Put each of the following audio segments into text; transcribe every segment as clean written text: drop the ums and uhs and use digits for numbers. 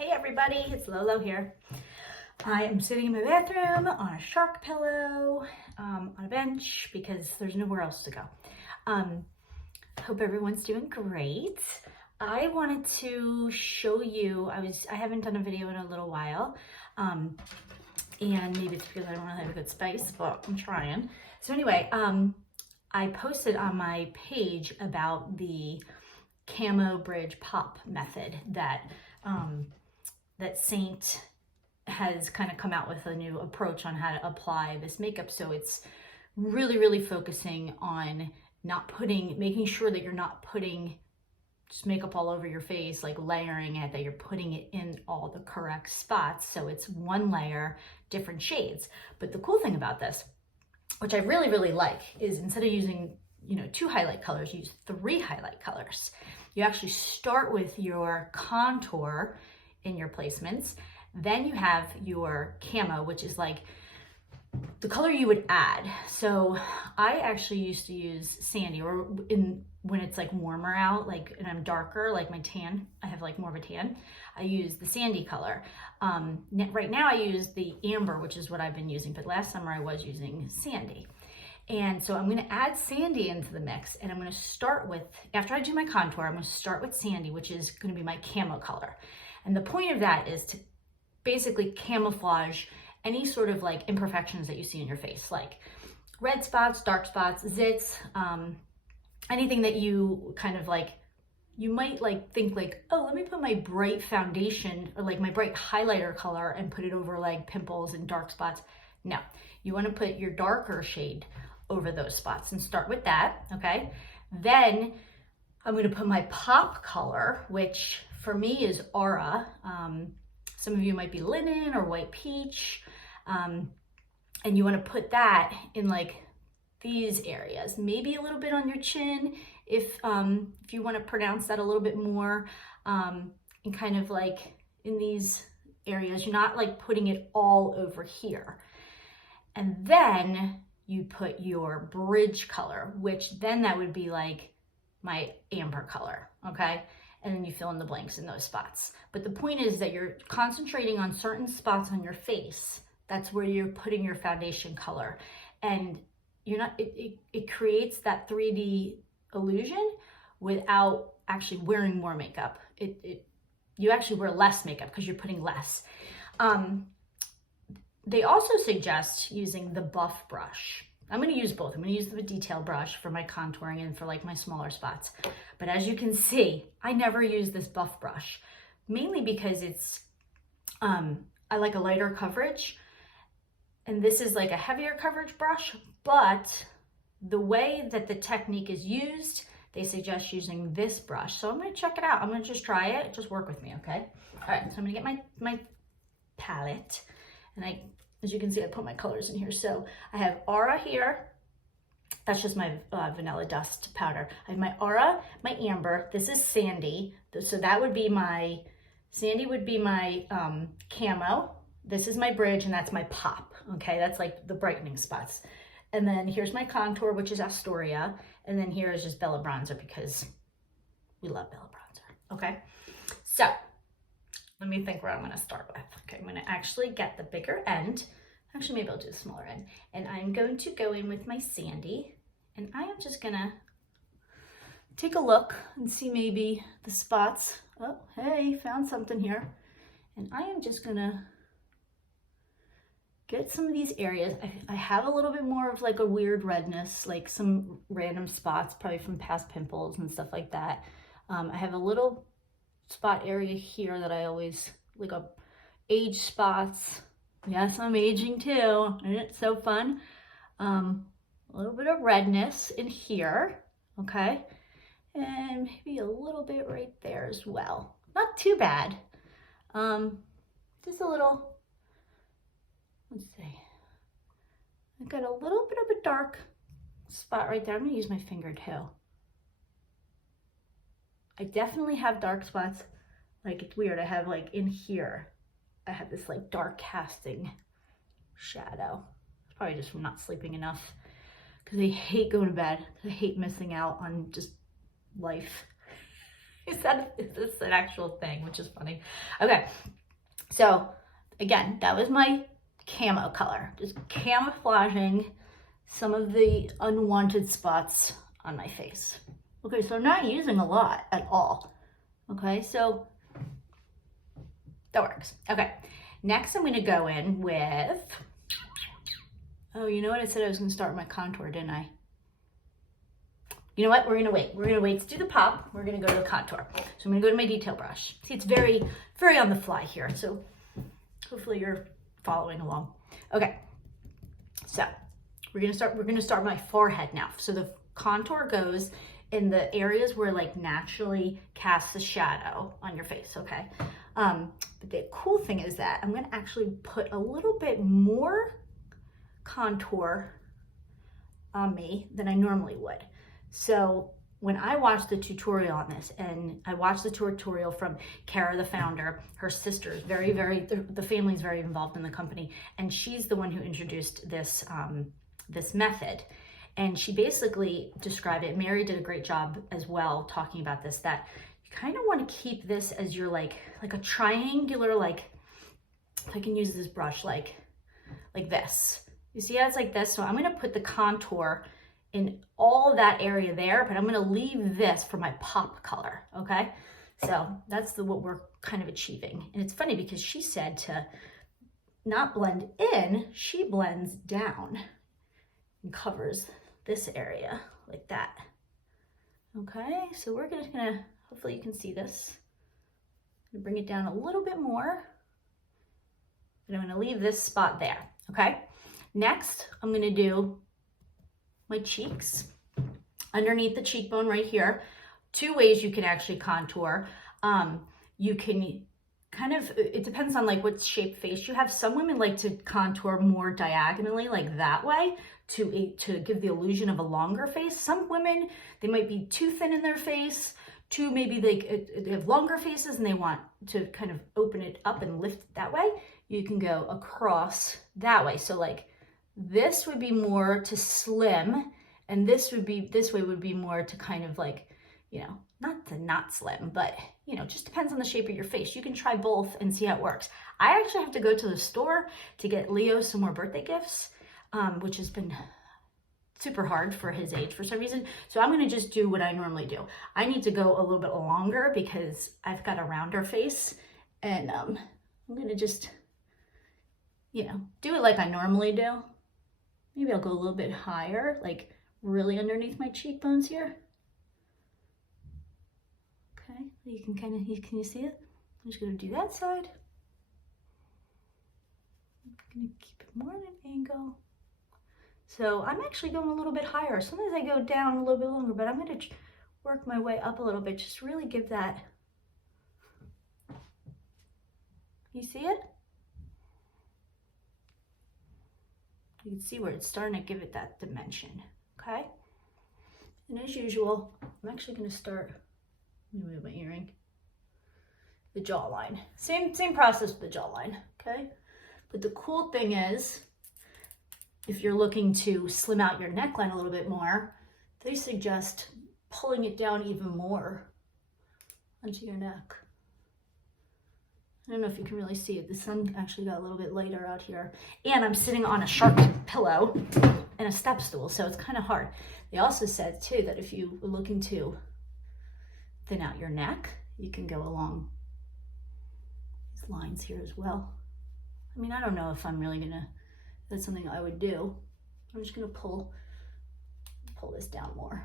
Hey everybody, it's Lolo here. I am sitting in my bathroom on a shark pillow, on a bench because there's nowhere else to go. Hope everyone's doing great. I wanted to show you, I haven't done a video in a little while, and maybe it's because I don't really have a good space, but I'm trying. So anyway, I posted on my page about the Camo bridge pop method that Seint has kind of come out with a new approach on how to apply this makeup. So it's really focusing on making sure that you're not putting just makeup all over your face, like layering it, that you're putting it in all the correct spots. So it's one layer, different shades. But the cool thing about this, which I really like, is instead of using, 2 highlight colors, use 3 highlight colors. You actually start with your contour in your placements. Then you have your camo, which is like the color you would add. So I actually used to use sandy, or when it's like warmer out, like, and I'm darker, like my tan, I have like more of a tan, I use the sandy color. Right now I use the amber, which is what I've been using, but last summer I was using sandy. And so I'm gonna add sandy into the mix, and I'm gonna start with, after I do my contour, I'm gonna start with sandy, which is gonna be my camo color. And the point of that is to basically camouflage any sort of like imperfections that you see in your face, like red spots, dark spots, zits, anything that you kind of like, you might like think like, oh, let me put my bright foundation or like my bright highlighter color and put it over like pimples and dark spots. No, you want to put your darker shade over those spots and start with that, okay? Then I'm going to put my pop color, which for me is Aura. Some of you might be linen or white peach. And you want to put that in like these areas, maybe a little bit on your chin if you want to pronounce that a little bit more, and kind of like in these areas. You're not like putting it all over here. And then you put your bridge color, which then that would be like my amber color, okay? And then you fill in the blanks in those spots. But the point is that you're concentrating on certain spots on your face. That's where you're putting your foundation color. And you're not, it creates that 3D illusion without actually wearing more makeup. You actually wear less makeup because you're putting less. They also suggest using the buff brush. I'm going to use both. I'm going to use the detail brush for my contouring and for like my smaller spots. But as you can see, I never use this buff brush, mainly because it's, I like a lighter coverage. And this is like a heavier coverage brush, but the way that the technique is used, they suggest using this brush. So I'm going to check it out. I'm going to just try it. Just work with me, okay? All right, so I'm going to get my palette, and as you can see, I put my colors in here. So I have Aura here. That's just my vanilla dust powder. I have my Aura, my amber. This is sandy. So that would be sandy would be my camo. This is my bridge, and that's my pop. Okay, that's like the brightening spots. And then here's my contour, which is Astoria. And then here is just Bella Bronzer because we love Bella Bronzer. Okay, so let me think where I'm going to start with. Okay, I'm going to actually get the bigger end. Actually, maybe I'll do the smaller end. And I'm going to go in with my sandy. And I am just going to take a look and see maybe the spots. Oh, hey, found something here. And I am just going to get some of these areas. I have a little bit more of like a weird redness, like some random spots, probably from past pimples and stuff like that. I have a little spot area here that I always, like age spots. Yes, I'm aging too, and it's so fun. A little bit of redness in here, okay? And maybe a little bit right there as well. Not too bad. Just a little, let's see. I've got a little bit of a dark spot right there. I'm gonna use my finger too. I definitely have dark spots. Like, it's weird. I have like in here, I have this like dark casting shadow. It's probably just from not sleeping enough because I hate going to bed. I hate missing out on just life. Is this an actual thing, which is funny. Okay, so again, that was my camo color, just camouflaging some of the unwanted spots on my face. Okay, so I'm not using a lot at all. Okay, so that works. Okay, next I'm gonna go in with, oh, you know what? I said I was gonna start my contour, didn't I? You know what? We're gonna wait. We're gonna wait to do the pop. We're gonna go to the contour. So I'm gonna go to my detail brush. See, it's very, very on the fly here. So hopefully you're following along. Okay, so we're gonna start my forehead now. So the contour goes in the areas where like naturally casts a shadow on your face, okay? But the cool thing is that I'm gonna actually put a little bit more contour on me than I normally would. So when I watched the tutorial on this, and I watched the tutorial from Kara, the founder, her sister is the family's very involved in the company, and she's the one who introduced this, this method. And she basically described it. Mary did a great job as well talking about this, that you kind of want to keep this as your like a triangular, like, if I can use this brush, like this. You see how it's like this? So I'm going to put the contour in all that area there, but I'm going to leave this for my pop color, okay? So that's what we're kind of achieving. And it's funny because she said to not blend in, she blends down and covers this area like that. Okay, so we're just gonna, hopefully you can see this. I'm gonna bring it down a little bit more. And I'm gonna leave this spot there, okay? Next, I'm gonna do my cheeks. Underneath the cheekbone right here. Two ways you can actually contour. You can kind of, it depends on like what shape face you have. Some women like to contour more diagonally, like that way, to give the illusion of a longer face. Some women, they might be too thin in their face, maybe they have longer faces and they want to kind of open it up and lift it that way. You can go across that way. So like this would be more to slim, and this way would be more to kind of like, you know, not slim, but you know, just depends on the shape of your face. You can try both and see how it works. I actually have to go to the store to get Leo some more birthday gifts, which has been super hard for his age for some reason. So I'm gonna just do what I normally do. I need to go a little bit longer because I've got a rounder face, and I'm gonna just, you know, do it like I normally do. Maybe I'll go a little bit higher, like really underneath my cheekbones here. Okay, you can kind of, can you see it? I'm just gonna do that side. I'm gonna keep it more at an angle. So I'm actually going a little bit higher. Sometimes I go down a little bit longer, but I'm gonna work my way up a little bit, just really give that, you see it? You can see where it's starting to give it that dimension, okay? And as usual, I'm actually gonna start, let me move my earring, the jawline. Same process with the jawline, okay? But the cool thing is, if you're looking to slim out your neckline a little bit more, they suggest pulling it down even more onto your neck. I don't know if you can really see it. The sun actually got a little bit lighter out here. And I'm sitting on a sharp pillow and a step stool, so it's kind of hard. They also said too that if you were looking to thin out your neck, you can go along these lines here as well. I mean, I don't know if I'm really gonna, that's something I would do. I'm just gonna pull this down more.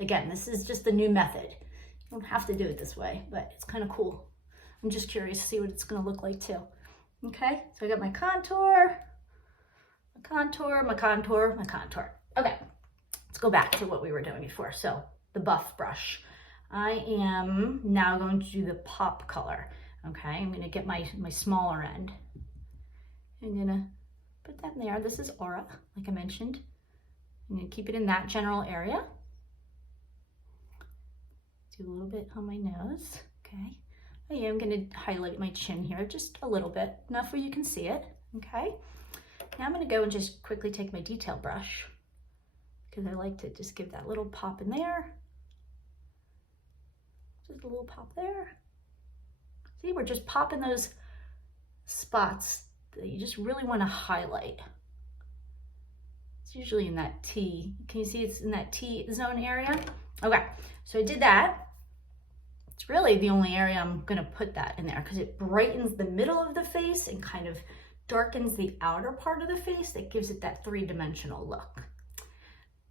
Again, this is just the new method. You don't have to do it this way, but it's kind of cool. I'm just curious to see what it's gonna look like too. Okay, so I got my contour, my contour, my contour, my contour. Okay, let's go back to what we were doing before. So the buff brush. I am now going to do the pop color. Okay, I'm gonna get my smaller end. I'm gonna put that in there. This is Aura, like I mentioned. I'm gonna keep it in that general area. Do a little bit on my nose, okay. I am gonna highlight my chin here just a little bit, enough where you can see it, okay. Now I'm gonna go and just quickly take my detail brush, because I like to just give that little pop in there. Just a little pop there. See, we're just popping those spots that you just really want to highlight. It's usually in that T. Can you see it's in that T zone area? Okay, so I did that. It's really the only area I'm gonna put that in there because it brightens the middle of the face and kind of darkens the outer part of the face. That gives it that three-dimensional look.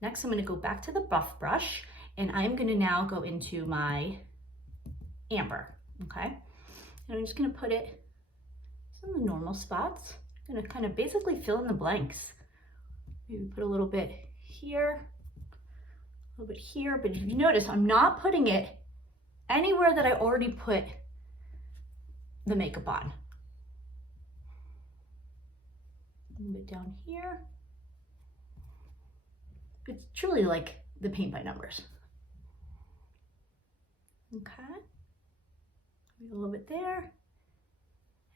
Next, I'm gonna go back to the buff brush and I'm gonna now go into my amber, okay? And I'm just gonna put it in the normal spots. I'm gonna kind of basically fill in the blanks. Maybe put a little bit here, a little bit here, but if you notice, I'm not putting it anywhere that I already put the makeup on. A little bit down here. It's truly like the paint by numbers. Okay. A little bit there,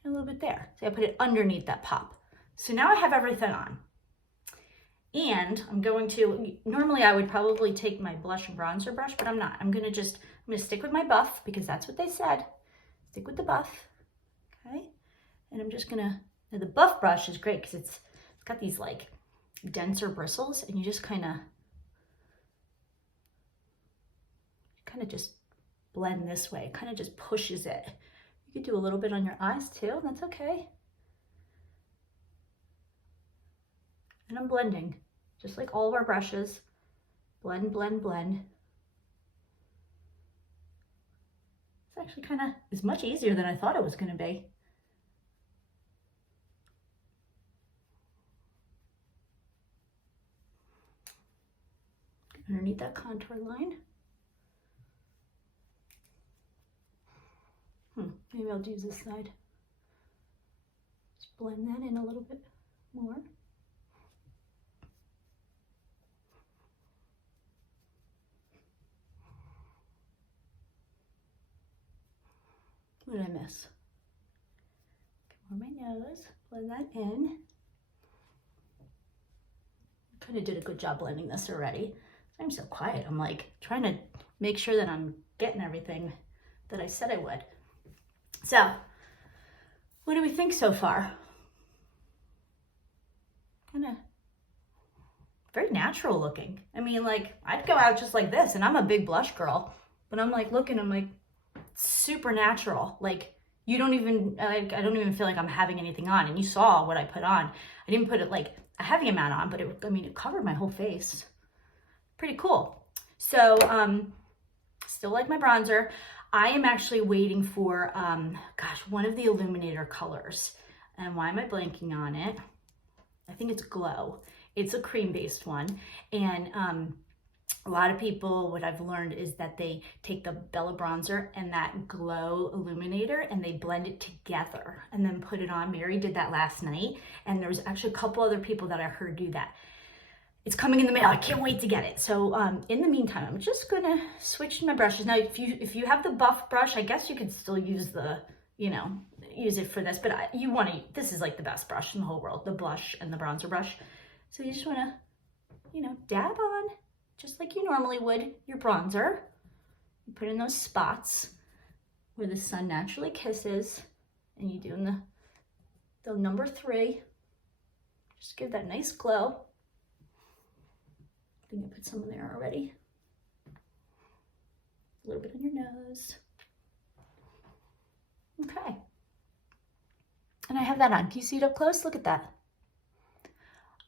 and a little bit there. So I put it underneath that pop. So now I have everything on. And I'm going to, normally I would probably take my blush and bronzer brush, but I'm not. I'm gonna stick with my buff because that's what they said. Stick with the buff, okay? And I'm just gonna, now the buff brush is great because it's got these like denser bristles and you just kind of just blend this way. It kind of just pushes it. You could do a little bit on your eyes too, that's okay. And I'm blending, just like all of our brushes. Blend, blend, blend. It's actually it's much easier than I thought it was gonna be. Underneath that contour line. Maybe I'll use this side. Just blend that in a little bit more. What did I miss? Come on my nose, blend that in. Kind of did a good job blending this already. I'm so quiet. I'm like trying to make sure that I'm getting everything that I said I would. So, what do we think so far? Kind of very natural looking. I mean, like, I'd go out just like this, and I'm a big blush girl, but I'm like looking, I'm like, super natural. Like, you don't even, I don't even feel like I'm having anything on, and you saw what I put on. I didn't put it like a heavy amount on, but it covered my whole face. Pretty cool. So, still like my bronzer. I am actually waiting for, one of the illuminator colors. And why am I blanking on it? I think it's Glow. It's a cream-based one. And a lot of people, what I've learned is that they take the Bella bronzer and that Glow illuminator and they blend it together and then put it on. Mary did that last night. And there was actually a couple other people that I heard do that. It's coming in the mail. I can't wait to get it. So in the meantime, I'm just gonna switch my brushes. Now, if you have the buff brush, I guess you could still use use it for this, but this is like the best brush in the whole world, the blush and the bronzer brush. So you just wanna, dab on, just like you normally would your bronzer. You put in those spots where the sun naturally kisses, and you do in the number 3. Just give that nice glow. I think I put some in there already. A little bit on your nose. Okay. And I have that on. Can you see it up close? Look at that.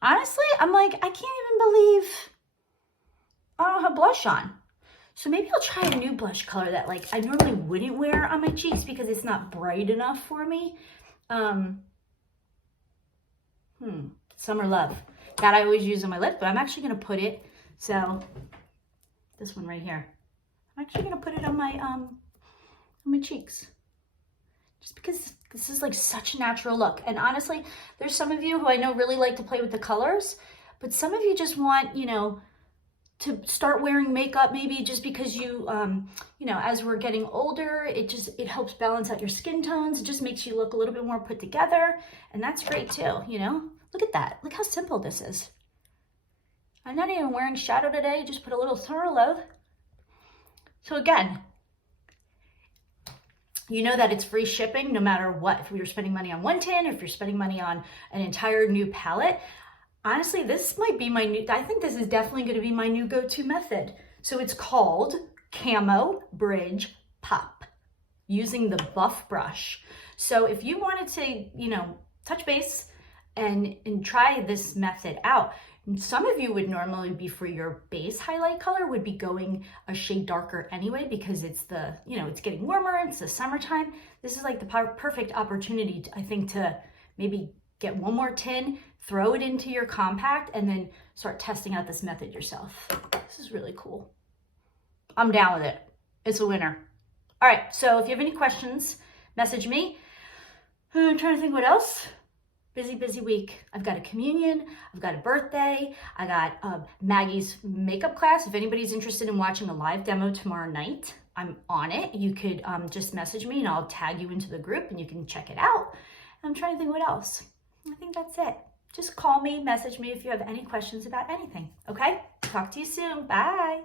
Honestly, I'm like, I can't even believe I don't have blush on. So maybe I'll try a new blush color that like I normally wouldn't wear on my cheeks because it's not bright enough for me. Summer Love. That I always use on my lip, but I'm actually gonna put it, so this one right here. I'm actually gonna put it on my cheeks. Just because this is like such a natural look. And honestly, there's some of you who I know really like to play with the colors, but some of you just want, to start wearing makeup maybe just because as we're getting older, it helps balance out your skin tones. It just makes you look a little bit more put together. And that's great too, Look at that. Look how simple this is. I'm not even wearing shadow today. Just put a little Summer Love. So again, you know that it's free shipping no matter what. If you're spending money on one tin, or if you're spending money on an entire new palette, honestly, this might be I think this is definitely going to be my new go-to method. So it's called Camo Bridge Pop, using the buff brush. So if you wanted to, touch base and try this method out, some of you would normally be, for your base highlight color, would be going a shade darker anyway, because it's it's getting warmer, it's the summertime. This is like the perfect opportunity, I think, to maybe get one more tin, throw it into your compact, and then start testing out this method yourself. This is really cool. I'm down with it. It's a winner. All right, so if you have any questions, message me. I'm trying to think what else. Busy week. I've got a communion, I've got a birthday, I got Maggie's makeup class. If anybody's interested in watching a live demo tomorrow night, I'm on it. You could just message me and I'll tag you into the group and you can check it out. I'm trying to think what else. I think that's it. Just call me, message me if you have any questions about anything, okay? Talk to you soon. Bye.